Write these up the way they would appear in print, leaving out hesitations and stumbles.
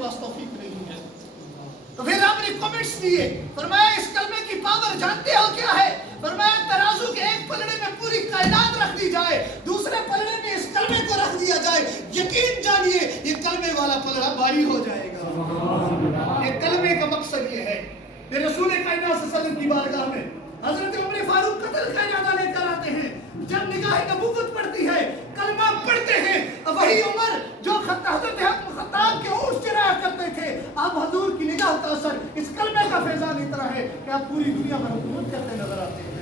पास तौफीक नहीं है। तो फिर आपने कमेंट्स दिए, फरमाया इस कलमे की पावर जानते हो क्या है? फरमाया तराजू के एक पलड़े में पूरी कायनात रख दी जाए, दूसरे पलड़े में इस कलमे को रख दिया जाए, यकीन जानिए ये कलमे वाला पलड़ा भारी हो जाएगा। ये कलमे का मकसद ये है। फिर रसूल कायनात सल्लल्लाहु अलैहि वसल्लम की बारगाह में हजरत उमर फारूक कत्ल का इरादा लेकर आते हैं। जब निगाह नबूवत पड़ती है, कलमा पढ़ते हैं, वही उमर जो हजरत खत्ताब के ऊँट चराया करते थे, अब हजूर की निगाह का असर इस कलमे का फैजान इतना है कि आप पूरी दुनिया पर हुकूमत करते नजर आते हैं।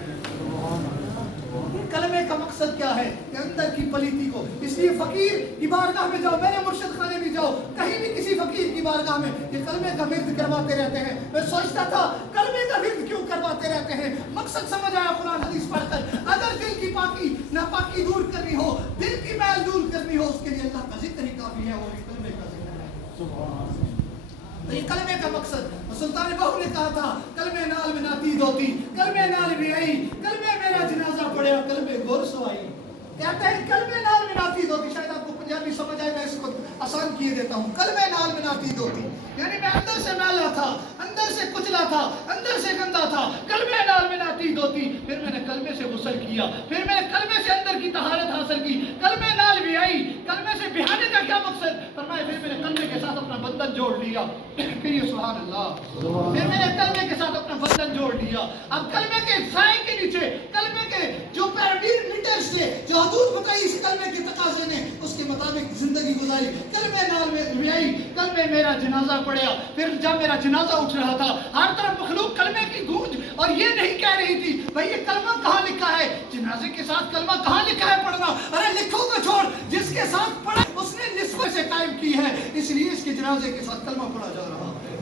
कलमे का मकसद क्या है? कि अंदर की पलीती को, इसलिए फकीर की बारगाह में जाओ, मेरे मुर्शिद खाने भी जाओ, कहीं भी किसी फकीर की बारगाह में ये कलमे का विर्द करवाते रहते हैं। मैं सोचता था कलमे का विर्द क्यों करवाते रहते हैं? मकसद समझ आया कुरान हदीस पढ़कर। अगर दिल की पाकी नापाकी दूर करनी हो, दिल की मैल दूर करनी हो, उसके लिए अल्लाह का जिक्र ही काफी है, वो कलमे का जिक्र है। तो ये कलमे का मकसद, सुल्तान बहू ने कहा था कलमे नाल में नाती दोती, कलमे नाल में आई, कलमे मेरा जनाजा पड़े, कलमे गोर सोई। कहते हैं कलमे नाल में नाती दोती, शायद आपको पंजाबी समझ आए, मैं इसको आसान किए देता हूँ। कलमे नाल में नाती दोती यानी मैं अंदर से मैला था, अंदर से कुचला था, अंदर से गंदा था, कलमे नाल में नाती दोती, फिर मैंने कलमे से गुस्ल किया, फिर मैंने कलमे से अंदर की तहारत हासिल की, कलमे नाल भी आई। कलमे से बिहाने का क्या मकसद? फरमाया फिर मैंने कलमे के साथ अपना बंधन जोड़ लिया। फिर सुभान अल्लाह, फिर मैंने कलमे के साथ अपना बंधन जोड़ लिया। अब कलमे के साए के नीचे, कलमे के जो पैरामीटर मीटर्स थे, जो हदूद बताई इस कलमे के तकाजे ने, उसके मुताबिक जिंदगी गुजारी। कलमे नाल में भी आई, कलमे मेरा जनाजा पड़ा। फिर जब मेरा जनाजा उठ रहा था, हर तरफ मखलूक कलमे की गूंज, और ये नहीं कह रही थी भाई ये कलमा कहाँ लिखा है, जनाजे के साथ कलमा कहाँ लिखा है पढ़ना। अरे लिखो तो छोड़, जिसके साथ पढ़ा उसने निस्बत से कायम की है, इसलिए इसके जनाजे के साथ कलमा पढ़ा जा रहा है।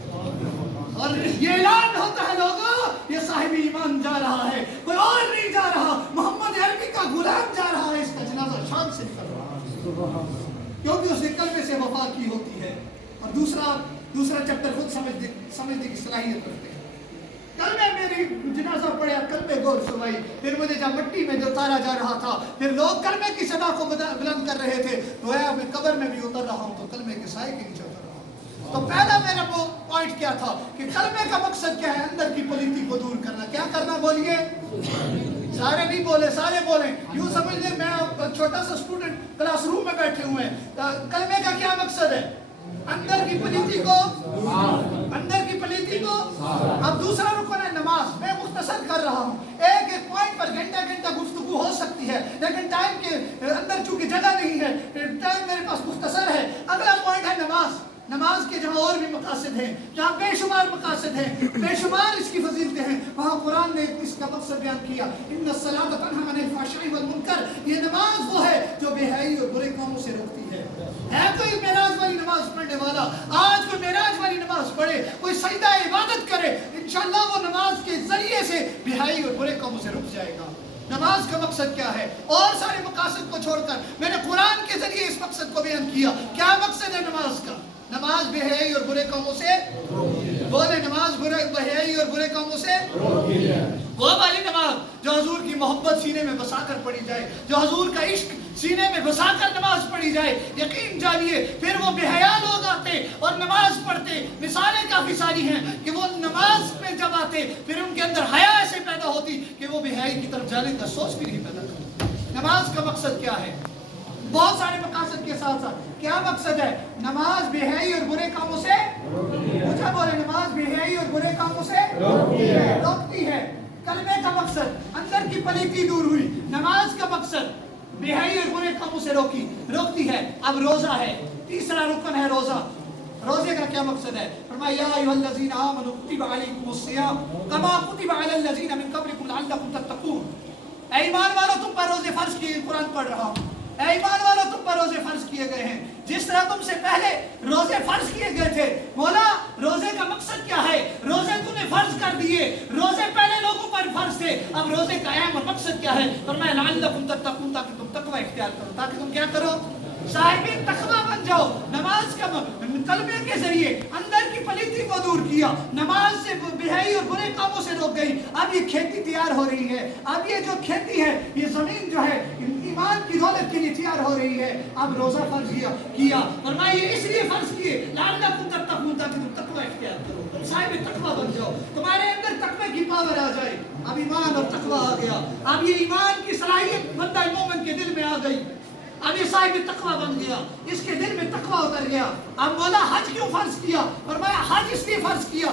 और ये ऐलान होता है लोगों, ये साहिब ईमान जा रहा है, कोई और नहीं जा रहा, मोहम्मद अरबी का गुलाम जा रहा है, इसका जनाजा शान से निकल रहा है, क्योंकि उसने कलमे से वफा की होती है। और दूसरा चैप्टर खुद समझने की सलाहियत रखते हैं। कलमे मेरी जनाजा पड़ा, कलमे गोर सुनाई। फिर मुझे जब मिट्टी में उतारा जा रहा था, फिर लोग कलमे की सदा को बुलंद कर रहे थे, तो मैं कब्र में भी उतर रहा हूँ, तो कलमे के साए के नीचे उतर रहा हूँ। तो पहला मेरा वो पॉइंट क्या था कि कलमे का मकसद क्या है? अंदर की पलीती को दूर करना। क्या करना बोलिए? सारे नहीं बोले, सारे बोले। यूं समझ ले मैं छोटा सा स्टूडेंट क्लासरूम में बैठे हुए हैं। कलमे का क्या मकसद है? अंदर की पलीती को, अंदर की पलीती को। अब दूसरा रुकन है नमाज। मैं मुख्तसर कर रहा हूँ, एक एक पॉइंट पर घंटा घंटा गुफ्तगू हो सकती है, लेकिन टाइम के अंदर चूंकि जगह नहीं है, टाइम मेरे पास मुख्तसर है। अगला पॉइंट है नमाज। नमाज के जहाँ और भी मकासद हैं, जहाँ बेशुमार मकासद हैं, बेशुमार इसकी फजीलतें हैं, वहाँ कुरान ने इसका मकसद बयान किया, इन्ना सलात तन्हा अनिल फ़ाहिशाइ वल मुनकर। ये नमाज वो है जो बेहयाई और बुरे कामों से रोकती है। कोई मेराज वाली नमाज पढ़ने वाला आज कोई मेराज वाली नमाज पढ़े, कोई सजदा इबादत करे, इंशाअल्लाह वो नमाज के जरिए से बेहयाई और बुरे कामों से रुक जाएगा। नमाज का मकसद क्या है? और सारे मकासद को छोड़कर मैंने कुरान के जरिए इस मकसद को बयान किया। क्या मकसद है नमाज का? नमाज बेहयाई और बुरे कामों से बोले, नमाज बेहयाई और बुरे कामों से वो वाली नमाज जो हजूर की मोहब्बत सीने में बसाकर पढ़ी जाए, जो हजूर का इश्क सीने में बसाकर नमाज पढ़ी जाए। यकीन जानिए फिर वो बेहया लोग आते और नमाज पढ़ते। मिसालें काफी सारी हैं कि वो नमाज पे जब आते फिर उनके अंदर हया ऐसे पैदा होती कि वो बेहयाई की तरफ जाने का सोच भी नहीं पैदा करते। नमाज का मकसद क्या है? बहुत सारे मकासद के साथ साथ क्या मकसद है? नमाज बेहयाई और बुरे कामों से पूछा बोले, नमाज बेहयाई और बुरे कामों से रोकती है। कलमे का मकसद अंदर की पलीती दूर हुई, नमाज का मकसद बेहयाई और बुरे कामों से रोकती है। अब रोजा है, तीसरा रुकन है रोजा। रोजे का क्या मकसद है? फरमाया या अय्युहल्लज़ीना आमनू कुतिबा अलैकुमुस्सियाम कमा कुतिबा अलल्लज़ीना मिन क़ब्लिकुम लअल्लकुम तत्तक़ून। ऐ ईमान वालों तुम पर रोजे फर्ज किए, कुरान पढ़ रहा हूँ। ऐ ईमान वालों तुम पर रोजे फर्ज किए गए हैं जिस तरह तुमसे पहले रोजे फर्ज किए गए थे। मौला रोजे का मकसद क्या है? रोजे तूने फर्ज कर दिए, रोजे पहले लोगों पर फर्ज थे, अब रोजे का अहम मकसद क्या है? फरमाया लअल्लकुम तत्तक़ून, ताकि तुम तकवा इख्तियार करो, ताकि तुम क्या करो? साहिबी तकवा बन जाओ। नमाज का कलमे के जरिए अंदर की पलीती को दूर किया, नमाज से बेहयाई और बुरे कामों से रोक गई। अब ये खेती तैयार हो रही है, अब ये जो खेती है, ये जमीन जो है ईमान की दौलत के लिए तैयार हो रही है। अब रोजा फर्ज किया, फरमाया इसलिए फर्ज किए लअल्लकुम जाओ, तुम्हारे अंदर तकवे की पावर आ जाए। अब ईमान और तकवा आ गया, अब ये ईमान की सलाहियत बंदा मोमिन के दिल में आ गई, अब ये साहिब तकवा बन गया, इसके दिल में तकवा उतर गया। अब मौला हज क्यों फर्ज किया? फरमाया हज इसलिए फर्ज किया,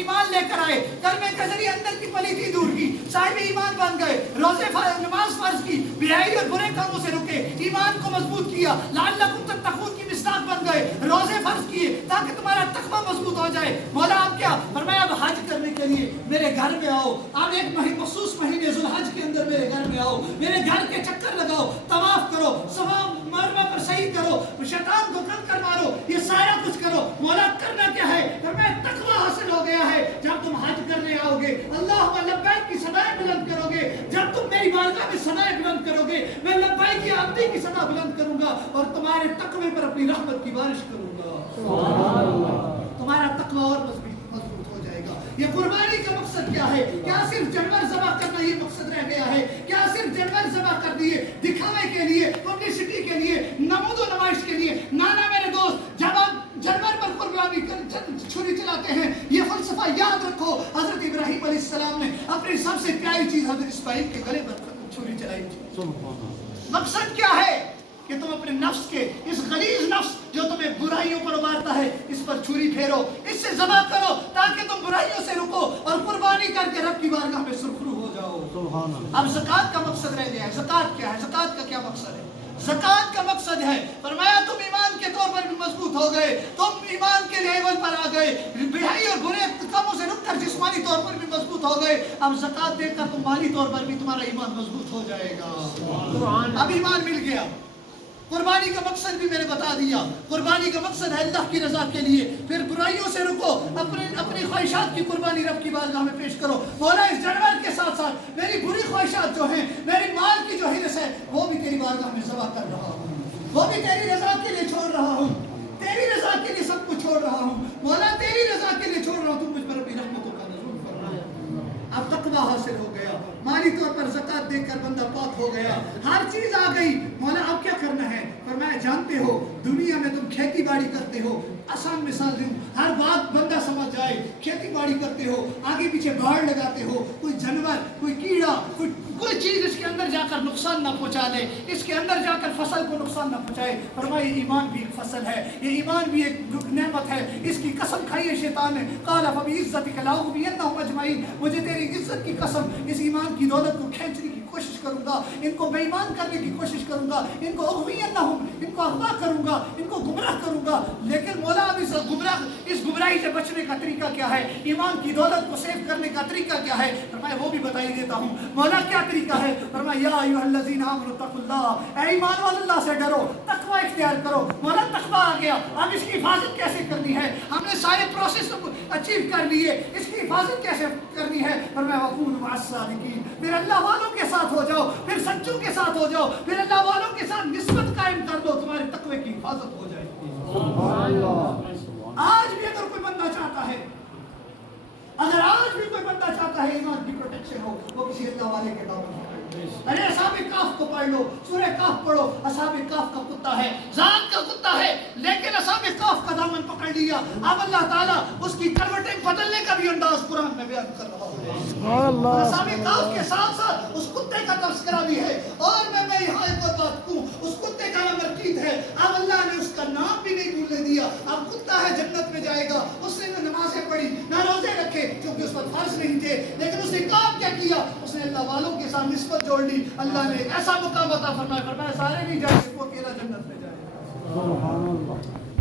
ईमान लेकर आए, कलमे के जरिए अंदर की पलीती दूर की, साहिब ईमान बन गए, रोजे नमाज फर्ज की, बुराई और बुरे कामों से रुके, ईमान को मजबूत किया, लअल्लकुम तत्तकून की मिसदाक बन गए, रोजे फर्ज किए ताकि तुम्हारा तकवा मजबूत हो जाए। मौला आप क्या फरमाया? अब हज करने के लिए मेरे घर में आओ, आप एक मखसूस महीने जुल्हज के अंदर मेरे घर में आओ, मेरे घर के चक्कर लगाओ, तवाफ करो, सवा मरवा पर सही करो, शैतान को कंकर मारो, ये सारा कुछ करो। मौला करना क्या है? फरमाया तकवा हासिल हो गया है। जब तुम हज करने आओगे, अल्लाहुम्मा लब्बैक की सदाएं बुलंद करोगे, जब तुम मेरी बारगाह में सदाएं बुलंद करोगे, मैं लब्बैक की अब्दी की सदा बुलंद करूंगा और तुम्हारे तकवे पर अपनी रहमत की बारिश करूंगा। तुम्हारा तकवा और मजबूत हो जाएगा। ये कुर्बानी का मकसद क्या है? क्या सिर्फ जानवर ज़बह करना ये मकसद रह गया है? क्या सिर्फ जानवर ज़बह कर दिए दिखावे के लिए, पब्लिसिटी के लिए, नमूदो नमाइश के लिए? नाना मेरे दोस्त, जब आप जानवर पर कुर्बानी छुरी चलाते हैं, ये फलसफा याद रखो, हजरत इब्राहिम अलैहिस्सलाम ने अपनी सबसे प्यारी चीज हजरत इस्माइल के गले पर छुरी चलाई थी। मकसद क्या है? कि तुम अपने नफ्स के, इस गलीज नफ्स जो तुम्हें बुराइयों पर उबारता है, इस पर छुरी फेरो, इससे ज़बह करो ताकि तुम बुराइयों से रुको और कुर्बानी करके रब की बारगाह में सुरखरू हो जाओ। अब ज़कात का मकसद रह गया है। ज़कात क्या है? ज़कात का क्या मकसद है? ज़कात का मकसद है, फरमाया तुम ईमान के तौर पर भी मजबूत हो गए, तुम ईमान के लेवल पर आ गए, बेहयाई और बुरे कामों से रुक कर जिस्मानी तौर पर भी मजबूत हो गए। अब ज़कात देकर तुम माली तौर पर भी तुम्हारा ईमान मजबूत हो जाएगा। अब ईमान मिल गया। कुर्बानी का मकसद भी मैंने बता दिया। कुर्बानी का मकसद है अल्लाह की रजा के लिए, फिर बुराइयों से रुको, अपनी ख्वाहिशात की कुर्बानी रब की बारगाह में पेश करो। मौला इस जानवर के साथ साथ मेरी बुरी ख्वाहिशात जो हैं, मेरी माल की जो हिरस है, वो भी तेरी बारगाह में ज़बह कर रहा हूँ, वो भी तेरी रजा के लिए छोड़ रहा हूँ, तेरी रजा के लिए सब कुछ छोड़ रहा हूँ। मौला तेरी रजा के लिए छोड़ रहा हूँ, तुम मुझ पर अपनी रहमतों का नज़ुल फरमा। अब तकवा हासिल हो गया, माली तौर पर ज़कात देकर बंदा पाक हो गया, हर चीज आ गई। मौला अब क्या करना है? फरमाया जानते हो दुनिया में तुम खेती बाड़ी करते हो, आसान मिसाल दूं, हर बात बंदा समझ जाए, खेती बाड़ी करते हो, आगे पीछे बाड़ लगाते हो, कोई जानवर, कोई कीड़ा, कोई चीज इसके अंदर जाकर नुकसान ना पहुंचा दे, इसके अंदर जाकर फसल को नुकसान ना पहुंचाए। फरमाया ईमान भी एक फसल है, ये ईमान भी एक नेमत है, इसकी कसम खाई है शैतान ने, काला फबी इज्जतिक लाउबियन्नहुम अजमईन, मुझे तेरी इज्जत की कसम, इस ईमान की दौलत को खींचने की कोशिश करूंगा, इनको बेईमान करने की कोशिश करूंगा, इनको उग़वियन्नहुम, इनको अग़वा करूंगा, इनको गुमराह करूंगा। लेकिन मौला अब इस गुमराही से बचने का तरीका क्या है? ईमान की दौलत को सेव करने का तरीका क्या है? फरमाया वो भी बता ही देता हूँ। मौला क्या तरीका है? फरमाया या अय्युहल्लज़ीना आमनू तक़ुल्लाह, ऐ ईमान वाले अल्लाह से डरो, तक़वा इख्तियार करो। मौला तक़वा आ गया, अब इसकी हिफाजत कैसे करनी है? हमने सारे प्रोसेस अचीव कर लिए, इसकी हिफाजत कैसे करनी है? फरमाया वकूनू मअस-सादिकीन, फिर अल्लाह वालों के साथ हो जाओ, फिर सच्चों के साथ हो जाओ, फिर अल्लाह वालों के साथ निस्बत कायम कर दो, तुम्हारे तक़वे की हिफाजत हो जाएगी। आज भी अगर कोई बंदा चाहता है, अगर आज भी कोई बंदा चाहता है ईमान की प्रोटेक्शन हो, वो किसी अल्लाह वाले के दामन में। अरे असहाबे काफ को पढ़ लो, सूरह काफ पढ़ो, असहाबे काफ का कुत्ता है, जात का कुत्ता है, लेकिन असहाबे काफ का दामन पकड़ लिया। अब अल्लाह ताला उसकी करवटें बदलने का भी अंदाज कुरान में बयान कर रहा है। असहाबे काफ के साथ साथ उस कुत्ते का तज़किरा भी है। और मैं यहाँ एक और बात कहूँ, उस कुत्ते का नाम रकीब है। अब अल्लाह ने उसका नाम भी नहीं भूलने दिया। अब कुत्ता है, जन्नत में जाएगा, उसने न नमाजें पढ़ी, न रोजे रखे, क्योंकि उस पर फर्ज नहीं थे, लेकिन उसने काम क्या किया? उसने अल्लाह वालों के साथ निस्बत जोड़ ली। अल्लाह ने ऐसा मुकाम अता फरमाया, सारे नहीं जाएंगे, वो अकेला जन्नत में जाएगा।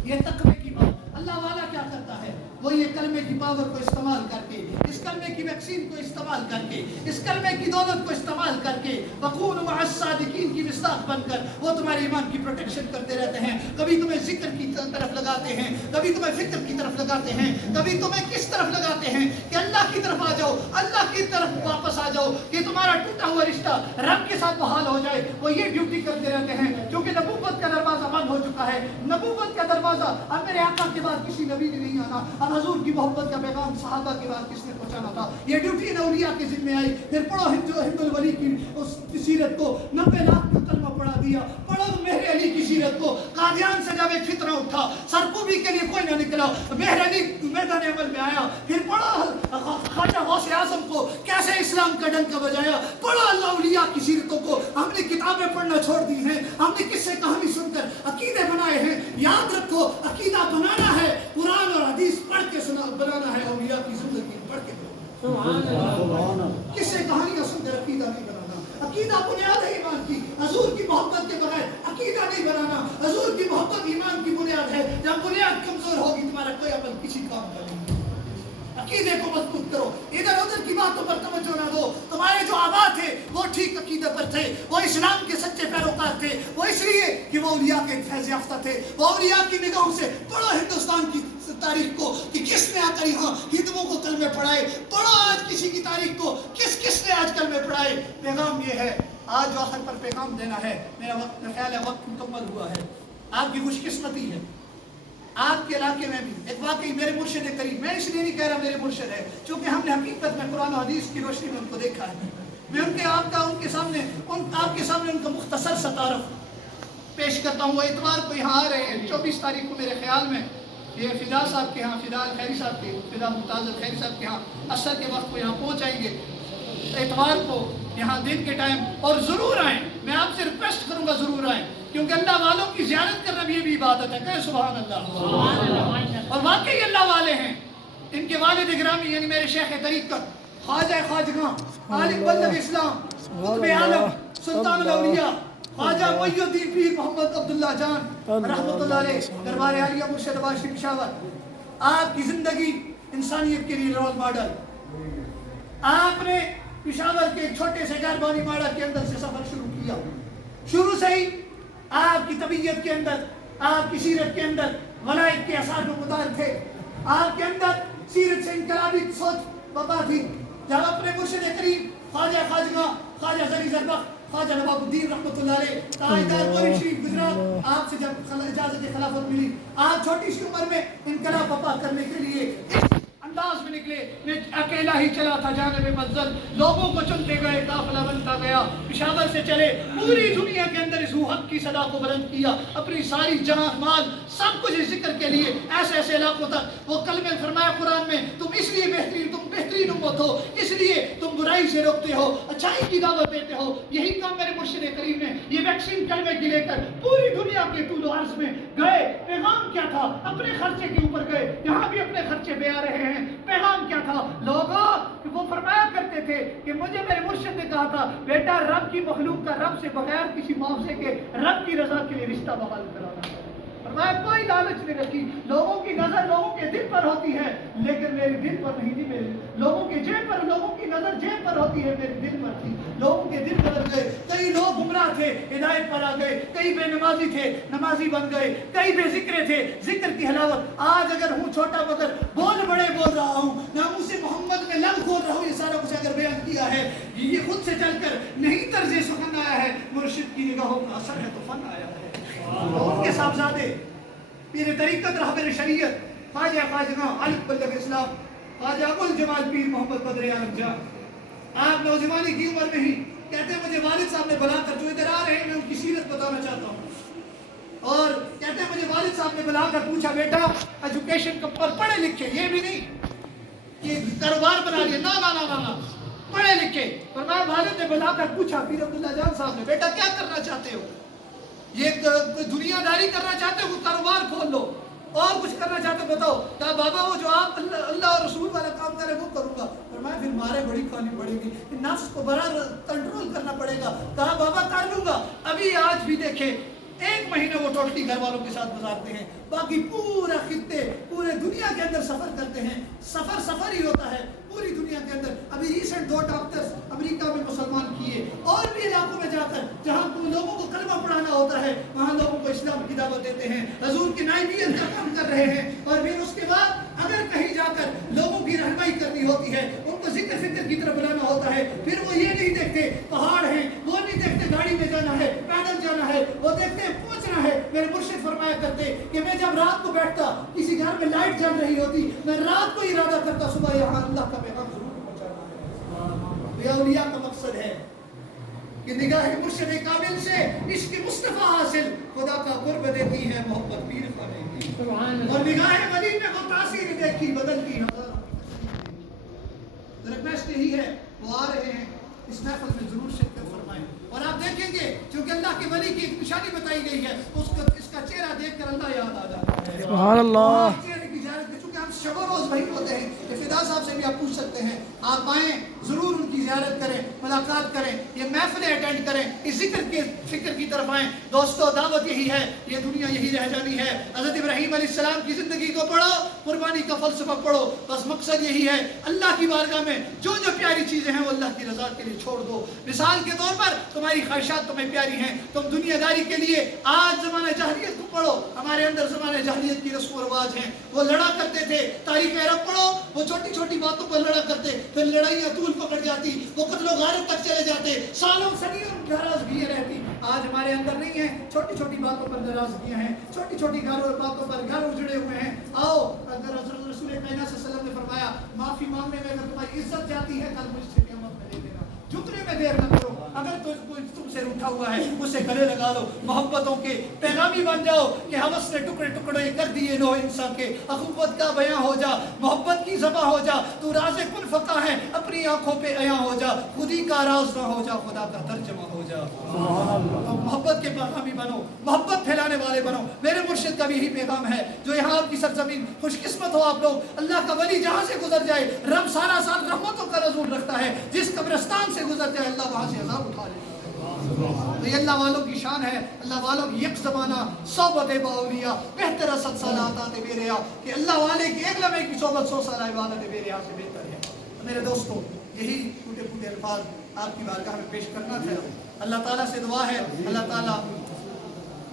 ये तकवे की बात। अल्लाह वाला क्या करता है? वो ये कलमे की पावर को इस्तेमाल करके, इस कलमे की वैक्सीन को इस्तेमाल करके, इस कलमे की दौलत को इस्तेमाल करके, वकूनू मअस-सादिकीन की मिसदाक बनकर वो तुम्हारे ईमान की प्रोटेक्शन करते रहते हैं। कभी तुम्हें जिक्र की तरफ लगाते हैं, कभी तुम्हें फिक्र की तरफ लगाते हैं, कभी तुम्हें किस तरफ लगाते हैं कि अल्लाह की तरफ आ जाओ, अल्लाह की तरफ वापस आ जाओ, कि तुम्हारा टूटा हुआ रिश्ता रब के साथ बहाल हो जाए। वो ये ड्यूटी करते रहते हैं, क्योंकि नबूवत का दरवाजा बंद हो चुका है। नबूवत का दरवाजा, अब मेरे आका के बाद किसी नबी ने नहीं आना, अब हजूर की मोहब्बत का पैगाम सहाबा के बाद किसने पहुंचाना था? ये ड्यूटी नौलिया के जिम्मे आई। फिर पढ़ो हिंदुल वली की उस सीरत को, 90 लाख में कलमा پڑھا دیا. پڑھو میرے علی کی سیرت کو. قادیان سے جب ایک فتنہ اٹھا, سرکوبی کے لیے کوئی نہ نکلا, میرے علی میدان عمل میں آیا. پھر پڑھو خواجہ غوث اعظم کو کیسے اسلام کا ڈنکا بجایا. پڑھو اللہ اولیاء کی سیرتوں کو. ہم نے کتابیں پڑھنا چھوڑ دی ہیں, ہم نے قصے کہانی سن کر عقیدے بنائے ہیں. یاد رکھو, عقیدہ بنانا ہے قرآن اور حدیث پڑھ کے بنانا ہے, اولیاء کی زندگی پڑھ کے. قصے کہانیاں سن کر عقیدہ نہیں بنانا. عقیدہ بنیاد ہے ایمان کی. حضور کی محبت کے بغیر عقیدہ نہیں بنانا. حضور کی محبت ایمان کی بنیاد ہے. جب بنیاد کمزور ہوگی تمہارا کوئی عمل کسی کام کا نہیں. عقیدے کو مضبوط کرو, ادھر ادھر کی باتوں پر توجہ نہ دو. تمہارے جو آبا تھے وہ ٹھیک عقیدے پر تھے, وہ اسلام کے سچے پیروکار تھے. وہ اس لیے کہ وہ اولیاء کے فیض یافتہ تھے. وہ اولیاء کی نگاہوں سے پڑھو ہندوستان کی تاریخ کو کہ کس نے آ کر یہاں ہندوؤں کو کلمے پڑھائے. پڑھو آج کسی کی تاریخ کو, کس نے آج کلمے پڑھائے. پیغام یہ ہے آج جو آخر پر پیغام دینا ہے. میرا خیال ہے وقت مکمل ہوا ہے. آپ کی خوش قسمتی ہے آپ کے علاقے میں بھی ایک واقعی میرے مرشد کریم, میں اس لیے نہیں کہہ رہا میرے مرشد ہے, چونکہ ہم نے حقیقت میں قرآن و حدیث کی روشنی میں ان کو دیکھا ہے. میں آپ کے سامنے ان کا مختصر سا تعارف پیش کرتا ہوں. وہ اتوار کو یہاں آ رہے ہیں 24 تاریخ کو میرے خیال میں. یہ فدا صاحب کے ہاں, فدا الخیری صاحب کے, فدا ممتاز الخیری صاحب کے ہاں عصر کے وقت کو یہاں پہنچ جائیں گے اتوار کو یہاں دن کے ٹائم. اور ضرور آئیں, میں آپ سے ریکویسٹ کروں گا ضرور آئیں, کیونکہ اللہ والوں کی زیارت کرنا بھی یہ بھی عبادت ہے. کہیں سبحان اللہ. اور واقعی اللہ والے ہیں. ان کے والد گرامی یعنی میرے شیخ طریقت خواجہ خواجگاں عالم بلغ اسلام قطب عالم سلطان الاولیاء خواجہ محی الدین پیر محمد عبداللہ جان رحمۃ اللہ علیہ دربار عالیہ مرشد آباد پشاور. آپ کی زندگی انسانیت کے لیے رول ماڈل. آپ نے پشاور کے ایک چھوٹے سے گھر بانی ماڑا کے اندر سے سفر شروع کیا. شروع سے ہی آپ کی طبیعت کے اندر, آپ کی سیرت کے اندر ولایت کے اثار نمودار تھے. آپ کے اندر سیرت سے انقلابی سوچ بپا تھی. جب اپنے مرشد کریم خواجہ خواجگاں خواجہ زری زربخت خواجہ نواب الدین رحمۃ اللہ علیہ تاجدار قریش شریف گجرات آپ سے جب اجازت خلافت ملی, آپ چھوٹی سی عمر میں انقلاب بپا کرنے کے لیے انداز میں نکلے. میں اکیلا ہی چلا تھا جانب منزل, لوگوں کو چنتے گئے, قافلہ بنتا گیا. پشاور سے چلے, پوری دنیا کے اندر اس حق کی صدا کو بلند کیا. اپنی ساری جان مال سب کچھ اس ذکر کے لیے ایسے ایسے علاقوں تک. وہ کلمے فرمایا قرآن میں, تم اس لیے بہترین امت ہو, اس لیے تم برائی سے روکتے ہو, اچھائی کی دعوت دیتے ہو. یہی کام میرے مرشد کریم نے یہ ویکسین کلمے کی لے کر پوری دنیا کے طول و عرض میں گئے. پیغام کیا تھا؟ اپنے خرچے کے اوپر گئے, یہاں بھی اپنے خرچے پہ آ رہے ہیں. پیغام کیا تھا لوگوں؟ وہ فرمایا کرتے تھے کہ مجھے میرے مرشد نے کہا تھا بیٹا رب کی مخلوق کا رب سے بغیر کسی معاوضے کے رب کی رضا کے لیے رشتہ بحال کرانا. فرمایا کوئی لالچ نہیں رکھی. لوگوں کی نظر لوگوں کے دل پر ہوتی ہے لیکن میرے دل پر نہیں تھی. میرے لوگوں کے جیب پر, لوگوں کی نظر جیب پر ہوتی ہے, میرے دل پر تھی. لوگوں کے دل بدل گئے. کئی لوگ گمراہ تھے, ہدایت پر آ گئے. کئی بے نمازی تھے, نمازی بن گئے. کئی بے ذکر تھے, ذکر کی حلاوت. آج اگر ہوں چھوٹا مگر بول بڑے بول رہا ہوں, ناموس محمد میں لب کھول رہا ہوں. یہ سارا کچھ اگر بیان کیا ہے یہ خود سے چل کر نہیں, طرز سخن آیا ہے. مرشد کی نگاہوں کا اثر ہے تو فن آیا ہے. ان کے صاحبزادے پیر طریقت رہبر شریعت خواجہ خواجگاں عالم بلغ اسلام خواجہ ابو الجمال پیر محمد بدر عالم جان, آپ نوجوانی کی عمر میں ہی کہتے ہیں مجھے والد صاحب نے بلا کر, جو ادھر آ رہے ہیں میں ان کی سیرت بتانا چاہتا ہوں, اور کہتے ہیں مجھے والد صاحب نے بلا کر پوچھا بیٹا ایجوکیشن کب پر, پڑھے لکھے, یہ بھی نہیں کہ کاروبار بنا لیا, نا پڑھے لکھے. فرمایا والد نے بلا کر پوچھا پیر عبداللہ جان صاحب نے, بیٹا کیا کرنا چاہتے ہو؟ یہ دنیا داری کرنا چاہتے ہو, کاروبار کھول لو, اور کچھ کرنا چاہتے ہو بتاؤ. کہا بابا وہ جو آپ اللہ اور رسول والا کام کرے وہ کروں گا. فرمایا پھر مارے بڑی کھانی پڑے گی, نفس کو بڑا کنٹرول کرنا پڑے گا. کہا بابا کر لوں گا. ابھی آج بھی دیکھیں 1 مہینہ وہ ٹوٹلی گھر والوں کے ساتھ گزارتے ہیں, باقی پورا خطے پورے دنیا کے اندر سفر کرتے ہیں. سفر ہی ہوتا ہے پوری دنیا کے اندر. ابھی ریسنٹ 2 ڈاکٹرز امریکہ میں مسلمان کیے, اور بھی علاقوں میں جا کر جہاں لوگوں کو کلمہ پڑھانا ہوتا ہے وہاں لوگوں کو اسلام کی دعوت دیتے ہیں, حضور کی نائبیت کا کام کر رہے ہیں. اور پھر اس کے بعد اگر کہیں جا کر لوگوں کی رہنمائی کرنی ہوتی ہے, ان کو ذکر فکر کی طرف بلانا ہوتا ہے, پھر وہ یہ نہیں دیکھتے پہاڑ ہیں, وہ نہیں دیکھتے گاڑی میں جانا ہے, پیدل جانا ہے, وہ دیکھتے پہنچنا ہے. میرے مرشد فرمایا کرتے کہ میں جب رات کو بیٹھتا, کسی گھر میں لائٹ جل رہی ہوتی, میں رات کو ارادہ کرتا صبح یہاں اللہ کا پیغام ضرور پہنچانا ہے. یہ اولیاء کا مقصد ہے کہ نگاہ مرشد کامل سے عشق مصطفیٰ حاصل خدا کا قرب دیتی ہے محبت پیر خانے کی، اور نگاہ ولی میں وہ تاثیر دیکھی بدلتی ہے۔ ریکویسٹ یہی ہے، وہ آ رہے ہیں اس محفل میں ضرور شرکت فرمائیں، اور آپ دیکھیں گے کیونکہ اللہ کے ولی کی ایک نشانی بتائی گئی ہے، اس کا چہرہ دیکھ کر اللہ یاد آ جاتا ہے۔ سبحان اللہ۔ چہرے کی زیارت چونکہ ہم شب و روز وہی ہوتے ہیں، فدا صاحب سے بھی آپ پوچھ سکتے ہیں، آپ آئیں ضرور ان کی زیارت کریں، ملاقات کریں، یہ محفلیں اٹینڈ کریں، اس ذکر کے فکر کی طرف آئیں۔ دوستو دعوت یہی ہے، یہ دنیا یہی رہ جانی ہے۔ حضرت ابراہیم علیہ السلام کی زندگی کو پڑھو، قربانی کا فلسفہ پڑھو، بس مقصد یہی ہے اللہ کی بارگاہ میں جو جو پیاری چیزیں ہیں وہ اللہ کی رضا کے لیے چھوڑ دو۔ مثال کے طور پر تمہاری خواہشات تمہیں پیاری ہیں، تم دنیا داری کے لیے آج زمانہ جاہلیت کو پڑھو، ہمارے اندر زمانہ جاہلیت کی رسم و رواج ہیں، وہ لڑا کرتے تھے، تاریخ عرب پڑھو، وہ چھوٹی چھوٹی باتوں پر لڑا کرتے، پھر لڑائیاں طول پکڑ جاتی، وہ قتل و غارت تک چلے جاتے، سالوں صدیوں ناراضگیاں رہتی۔ آج ہمارے اندر نہیں ہے، چھوٹی چھوٹی باتوں پر ناراضگیاں ہیں، چھوٹی چھوٹی باتوں پر گھر اجڑے ہوئے ہیں۔ آؤ، اگر حضرت رسول کائنات صلی اللہ علیہ وسلم نے فرمایا معافی مانگنے میں اگر تمہاری عزت جاتی ہے کل مجھ سے قیامت میں لے لینا، جھکنے میں دیر نہ کرو، اگر کوئی تم سے روٹھا ہوا ہے اسے گلے لگا لو، محبتوں کے پیغامی بن جاؤ کہ ہوس نے ٹکڑے ٹکڑے کر دیے نو انسان کے، اخوت کا بیاں ہو جا، محبت کی زباں ہو جا، تو راز کن فقہ ہے اپنی آنکھوں پہ عیاں ہو جا، خودی کا راز نہ ہو جا خدا کا ترجمہ ہو جا۔ تو محبت کے پیغامی بنو، محبت پھیلانے والے بنو۔ میرے مرشد کا بھی یہی پیغام ہے، جو یہاں آپ کی سرزمین خوش قسمت ہو آپ لوگ، اللہ کا ولی جہاں سے گزر جائے رب سارا سال رحمتوں کا نزول رکھتا ہے، جس قبرستان سے گزر جائے اللہ وہاں سے عذاب اٹھا لیتا ہے۔ تو یہ اللہ والوں کی شان ہے، اللہ والوں کی یک زمانہ صحبت باولیاء بہتر 7 سال عطات بے ریا، کہ اللہ والے کی ایک لمحے کی صحبت 100 سال عبادت بے ریا سے بہتر ہے۔ میرے دوستو یہی ٹوٹے پھوٹے الفاظ آپ کی بارگاہ میں پیش کرنا تھا۔ اللہ تعالیٰ سے دعا ہے اللہ تعالیٰ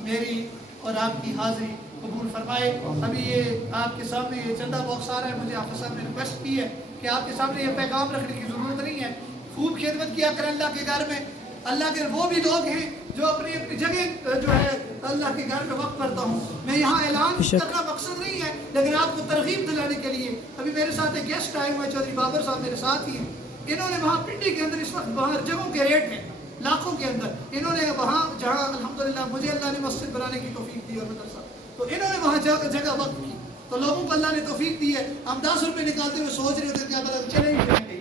میری اور آپ کی حاضری قبول فرمائے۔ ابھی یہ آپ کے سامنے یہ چندہ باکس آ رہا ہے، مجھے آپ صاحب نے ریکویسٹ کی ہے کہ آپ کے سامنے یہ پیغام رکھنے کی ضرورت نہیں ہے، خوب خدمت کیا کریں اللہ کے گھر میں۔ اللہ کے وہ بھی لوگ ہیں جو اپنی اپنی جگہ جو ہے اللہ کے گھر میں وقت کرتا ہوں، میں یہاں اعلان کرنا مقصد نہیں ہے لیکن آپ کو ترغیب دلانے کے لیے۔ ابھی میرے ساتھ ایک گیسٹ آئے ہوئے چودھری بابر صاحب میرے ساتھ ہی ہیں، انہوں نے وہاں پنڈی کے اندر اس وقت باہر جگہوں کے ریٹ ہیں لاکھوں کے اندر، انہوں نے وہاں جہاں الحمدللہ مجھے اللہ نے مسجد بنانے کی توفیق دی اور مدرسہ، تو انہوں نے وہاں جگہ وقت کی، تو لوگوں کو اللہ نے توفیق دی ہے۔ ہم 10 روپے نکالتے ہوئے سوچ رہے تھے کیا پتہ چلے ہی جائیں گے،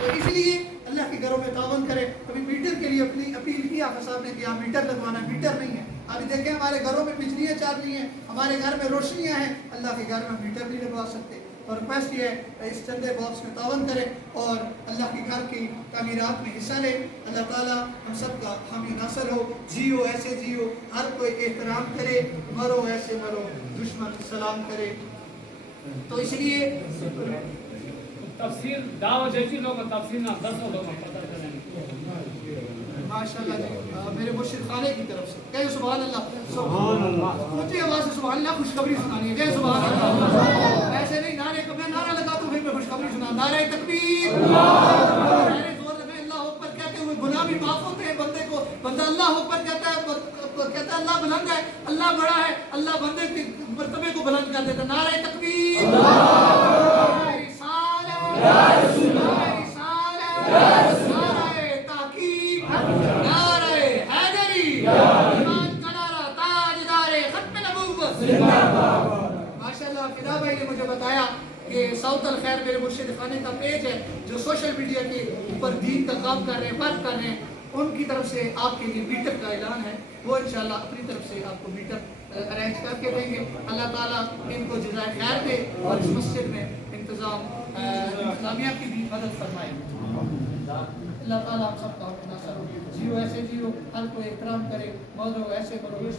تو اس لیے اللہ کے گھروں میں تعاون کریں۔ ابھی میٹر کے لیے اپنی اپیل کی آپ صاحب نے کہ آپ میٹر لگوانا ہے، میٹر نہیں ہے۔ ابھی دیکھیں ہمارے گھروں میں بجلیاں چل رہی ہیں، ہمارے گھر میں روشنیاں ہیں، اللہ کے گھر میں میٹر نہیں لگوا سکتے۔ اور ریکویسٹ یہ ہے اس چندے باکس میں تعاون کریں اور اللہ کے گھر کی تعمیرات میں حصہ لیں۔ اللہ تعالیٰ ہم سب کا حامی ناصر ہو۔ جیو ایسے جیو، ہر کوئی احترام کرے، مرو ایسے مرو، دشمن سلام کرے۔ تو اس لیے تفسیر دعوت جیسی لوگ تفسیر نہ 10 لوگ پتہ کریں ماشاءاللہ جی میرے مرشد خانے کی طرف سے کہے سبحان اللہ، سبحان اللہ، اونچی آواز سے سبحان اللہ، خوشخبری سنانی ہے، کہے سبحان اللہ۔ ایسے نہیں نعرے میں نعرہ لگا تو پھر میں خوشخبری سنا، نعرہ تکبیر، نعرے زور لگے اللہ اکبر کہتے ہوئے گناہ بھی معاف ہوتے ہیں بندے کو، بندہ اللہ اکبر کہتا ہے اللہ بلند ہے، اللہ بڑا ہے، اللہ بندے کے مرتبے کو بلند کر دیتا ہے۔ نعرہ تکبیر، نعرہ رسالت، نعرہ رسالت، نعرہ تحقیق، نعرہ حیدری، ایمان کا نعرہ، تاجدار ختم نبوت۔ ماشاءاللہ فدا بھائی نے مجھے بتایا کہ ساؤتھ الخیر میرے مرشد خانے کا پیج ہے جو سوشل میڈیا کے اوپر دین کا کام کر رہے ہیں، ورک کر رہے ہیں، ان کی طرف سے آپ کے لیے میٹر کا اعلان ہے، وہ انشاءاللہ اپنی طرف سے آپ کو میٹر ارینج کر کے دیں گے۔ اللہ تعالیٰ ان کو جزائے خیر دے اور اس مسجد میں انتظامیہ کی بھی مدد فرمائے۔ اللہ تعالیٰ ہم سب کا ناصر ہو۔ جیو ایسے جیو، ہر کوئی احترام کرے، مرو ایسے مرو۔